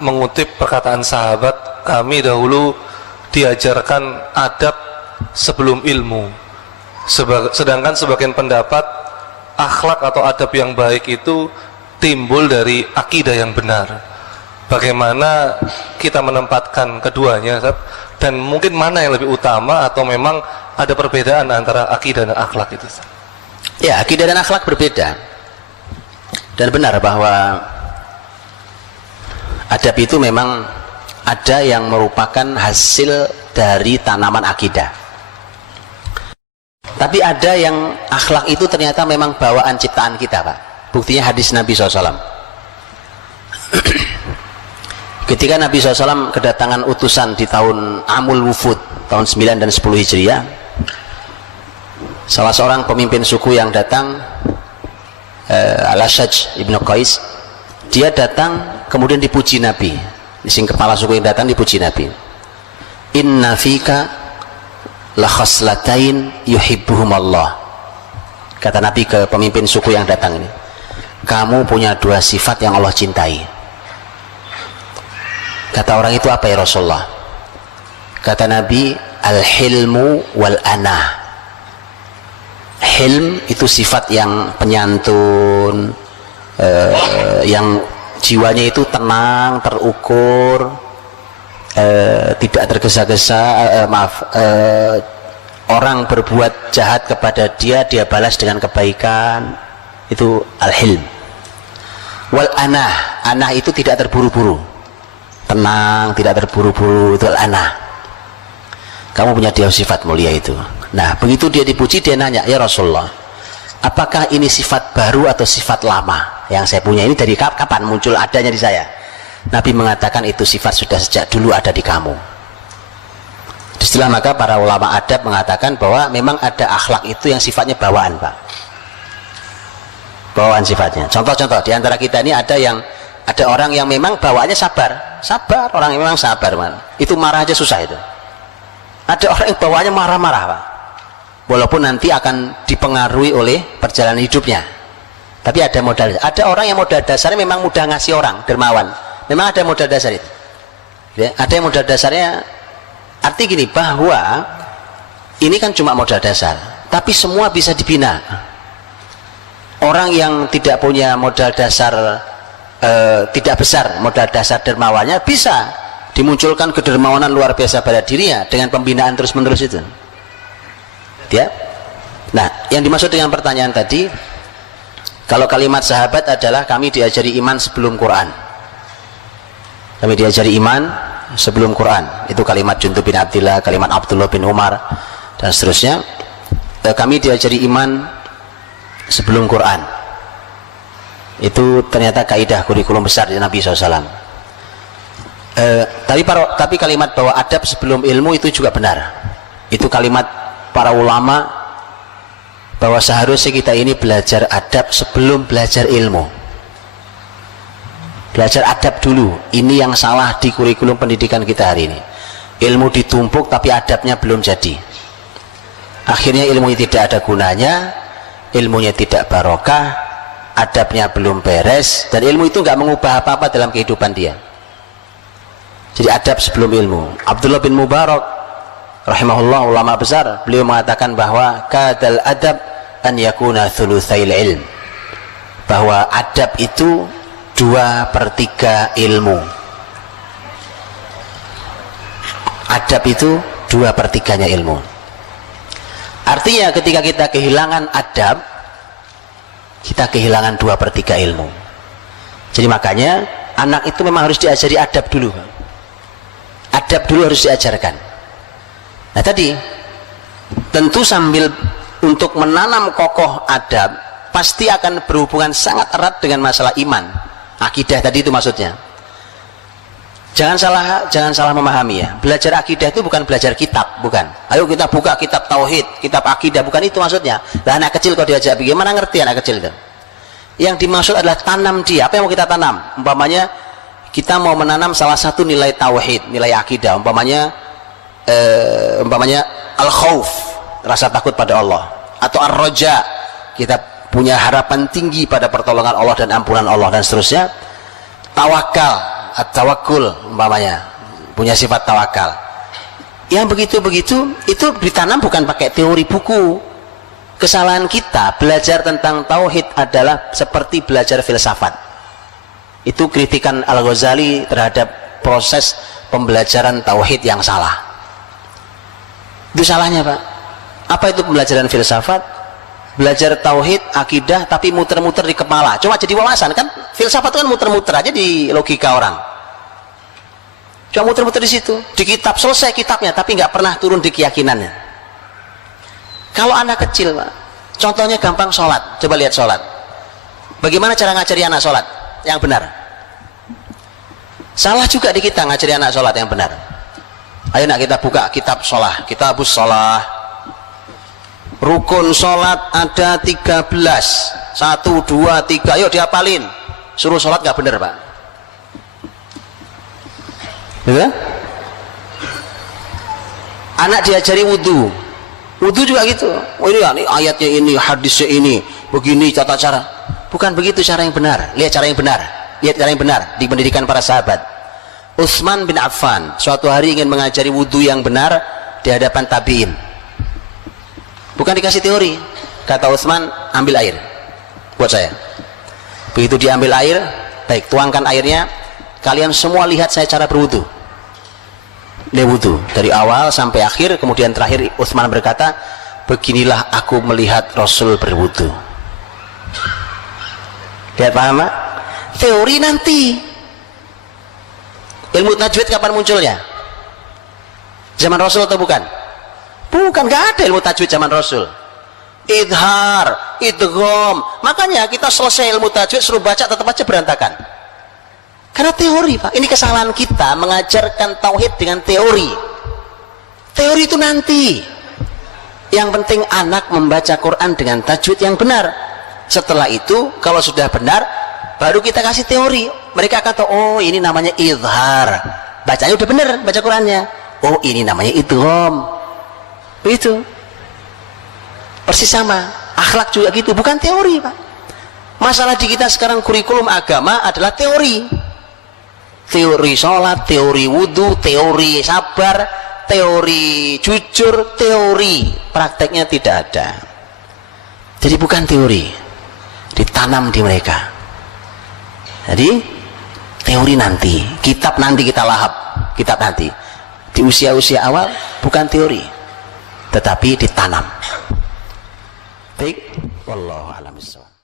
mengutip perkataan sahabat, kami dahulu diajarkan adab sebelum ilmu. Sedangkan sebagian pendapat akhlak atau adab yang baik itu timbul dari akidah yang benar. Bagaimana kita menempatkan keduanya, dan mungkin mana yang lebih utama, atau memang ada perbedaan antara akidah dan akhlak itu? Ya, akidah dan akhlak berbeda. Dan benar bahwa adab itu memang ada yang merupakan hasil dari tanaman akidah. Tapi ada yang akhlak itu ternyata memang bawaan ciptaan kita, Pak. Buktinya hadis Nabi SAW. Ketika Nabi SAW kedatangan utusan di tahun Amul Wufud, tahun 9 dan 10 Hijriah, salah seorang pemimpin suku yang datang, Al-Ashaj Ibn Qais, dia datang kemudian dipuji Nabi. Sing kepala suku yang datang dipuji Nabi. Inna fika la khaslatain yuhibbuhum Allah. Kata Nabi ke pemimpin suku yang datang ini, kamu punya dua sifat yang Allah cintai. Kata orang itu, apa ya Rasulullah? Kata Nabi, al-hilmu wal-anah. Hilm itu sifat yang penyantun, yang jiwanya itu tenang, terukur, tidak tergesa-gesa. Orang berbuat jahat kepada dia, dia balas dengan kebaikan. Itu al-hilm. Wal-anah, anah itu tidak terburu-buru, tenang, tidak terburu-buru, itu al-anah. Kamu punya dia sifat mulia itu. Nah, begitu dia dipuji, dia nanya, ya Rasulullah, apakah ini sifat baru atau sifat lama yang saya punya ini? Dari kapan muncul adanya di saya? Nabi mengatakan itu sifat sudah sejak dulu ada di kamu. Istilah maka para ulama adab mengatakan bahwa memang ada akhlak itu yang sifatnya bawaan, Pak. Bawaan sifatnya. Contoh-contoh di antara kita ini ada orang yang memang bawaannya sabar, orang yang memang sabar, man. Itu marah aja susah itu. Ada orang yang bawaannya marah-marah, Pak. Walaupun nanti akan dipengaruhi oleh perjalanan hidupnya. Tapi ada modal. Ada orang yang modal dasarnya memang mudah ngasih orang, dermawan. Memang ada modal dasar itu. Ya, ada yang modal dasarnya, arti gini, bahwa ini kan cuma modal dasar, tapi semua bisa dibina. Orang yang tidak punya modal dasar, tidak besar modal dasar dermawannya, bisa dimunculkan kedermawanan luar biasa pada dirinya dengan pembinaan terus-menerus itu. Ya. Nah, yang dimaksud dengan pertanyaan tadi, kalau kalimat sahabat adalah kami diajari iman sebelum Quran. Kami diajari iman sebelum Quran. Itu kalimat Jundub bin Abdillah, kalimat Abdullah bin Umar, dan seterusnya. Kami diajari iman sebelum Quran. Itu ternyata kaidah kurikulum besar dari Nabi SAW. Tapi kalimat bahwa adab sebelum ilmu itu juga benar. Itu kalimat para ulama bahwa seharusnya kita ini belajar adab sebelum belajar ilmu. Belajar adab dulu. Ini yang salah di kurikulum pendidikan kita hari ini. Ilmu ditumpuk tapi adabnya belum jadi. Akhirnya ilmu tidak ada gunanya, ilmunya tidak barokah, adabnya belum beres, dan ilmu itu nggak mengubah apa-apa dalam kehidupan dia. Jadi adab sebelum ilmu. Abdullah bin Mubarak rahimahullah, ulama besar, beliau mengatakan bahwa kadal adab an yakuna thulutsail ilm, bahwa adab itu 2/3 ilmu. Adab itu 2/3-nya ilmu. Artinya ketika kita kehilangan adab, kita kehilangan 2/3 ilmu. Jadi makanya anak itu memang harus diajari adab dulu. Adab dulu harus diajarkan. Nah tadi, tentu sambil untuk menanam kokoh adab, pasti akan berhubungan sangat erat dengan masalah iman, akidah tadi itu maksudnya. Jangan salah memahami ya. Belajar akidah itu bukan belajar kitab, bukan. Ayo kita buka kitab tauhid, kitab akidah, bukan itu maksudnya. Lah anak kecil kalau diajak bagaimana ngerti anak kecil itu? Yang dimaksud adalah tanam dia. Apa yang mau kita tanam? Umpamanya kita mau menanam salah satu nilai tauhid, nilai akidah. Umpamanya al-khauf, rasa takut pada Allah, atau ar-raja, kita punya harapan tinggi pada pertolongan Allah dan ampunan Allah, dan seterusnya. Tawakal, at-tawakkul umpamanya, punya sifat tawakal. Yang begitu-begitu itu ditanam bukan pakai teori buku. Kesalahan kita belajar tentang tauhid adalah seperti belajar filsafat. Itu kritikan Al-Ghazali terhadap proses pembelajaran tauhid yang salah. Itu salahnya, Pak. Apa itu pembelajaran filsafat? Belajar tauhid, akidah, tapi muter-muter di kepala. Cuma jadi wawasan kan? Filsafat itu kan muter-muter aja di logika orang. Cuma muter-muter di situ. Di kitab selesai kitabnya, tapi nggak pernah turun di keyakinannya. Kalau anak kecil, Pak, contohnya gampang sholat. Coba lihat sholat. Bagaimana cara ngajari anak sholat yang benar? Salah juga di kita ngajari anak sholat yang benar. Ayo nak kita buka kitab sholat, kitabus sholat. Rukun sholat ada 13. 1, 2, 3. Ayo dihafalin. Suruh sholat nggak benar, Pak. Gitu? Anak diajari wudhu. Wudhu juga gitu. Oh ini ayatnya ini, hadisnya ini, begini tata cara. Bukan begitu cara yang benar. Lihat cara yang benar. Lihat cara yang benar di pendidikan para sahabat. Utsman bin Affan suatu hari ingin mengajari wudhu yang benar di hadapan tabi'in. Bukan dikasih teori. Kata Utsman, ambil air buat saya. Begitu diambil air, baik, tuangkan airnya. Kalian semua lihat saya cara berwudhu. Dia wudhu dari awal sampai akhir. Kemudian terakhir Utsman berkata, beginilah aku melihat Rasul berwudhu. Lihat, paham, Pak? Teori nanti. Ilmu tajwid kapan munculnya? Zaman Rasul atau bukan? Bukan, gak ada ilmu tajwid zaman Rasul. Idhar, idgham. Makanya kita selesai ilmu tajwid suruh baca tetap aja berantakan. Karena teori, Pak. Ini kesalahan kita mengajarkan tauhid dengan teori. Teori itu nanti. Yang penting anak membaca Quran dengan tajwid yang benar. Setelah itu kalau sudah benar baru kita kasih teori. Mereka kata, oh ini namanya idhar. Bacanya udah benar baca Qurannya. Oh ini namanya idgham. Begitu. Persis sama. Akhlak juga gitu, bukan teori, Pak. Masalah di kita sekarang kurikulum agama adalah teori. Teori sholat, teori wudhu, teori sabar, teori jujur, teori. Prakteknya tidak ada. Jadi bukan teori, ditanam di mereka. Jadi teori nanti, kitab nanti kita lahap, kitab nanti. Di usia-usia awal bukan teori, tetapi ditanam. Baik, wallahu a'lam bishawab.